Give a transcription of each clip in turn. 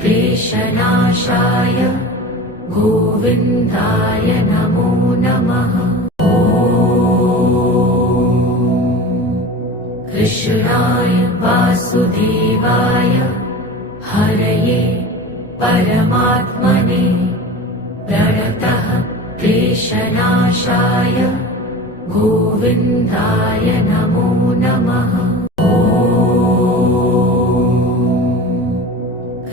क्लेशनाशाय गोविन्दाय नमो नमः कृष्णाय वासुदेवाय हरये परमात्मने प्रणतः क्लेशनाशाय गोविन्दाय नमो नमः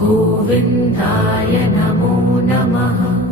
गोविन्दाय नमो नमः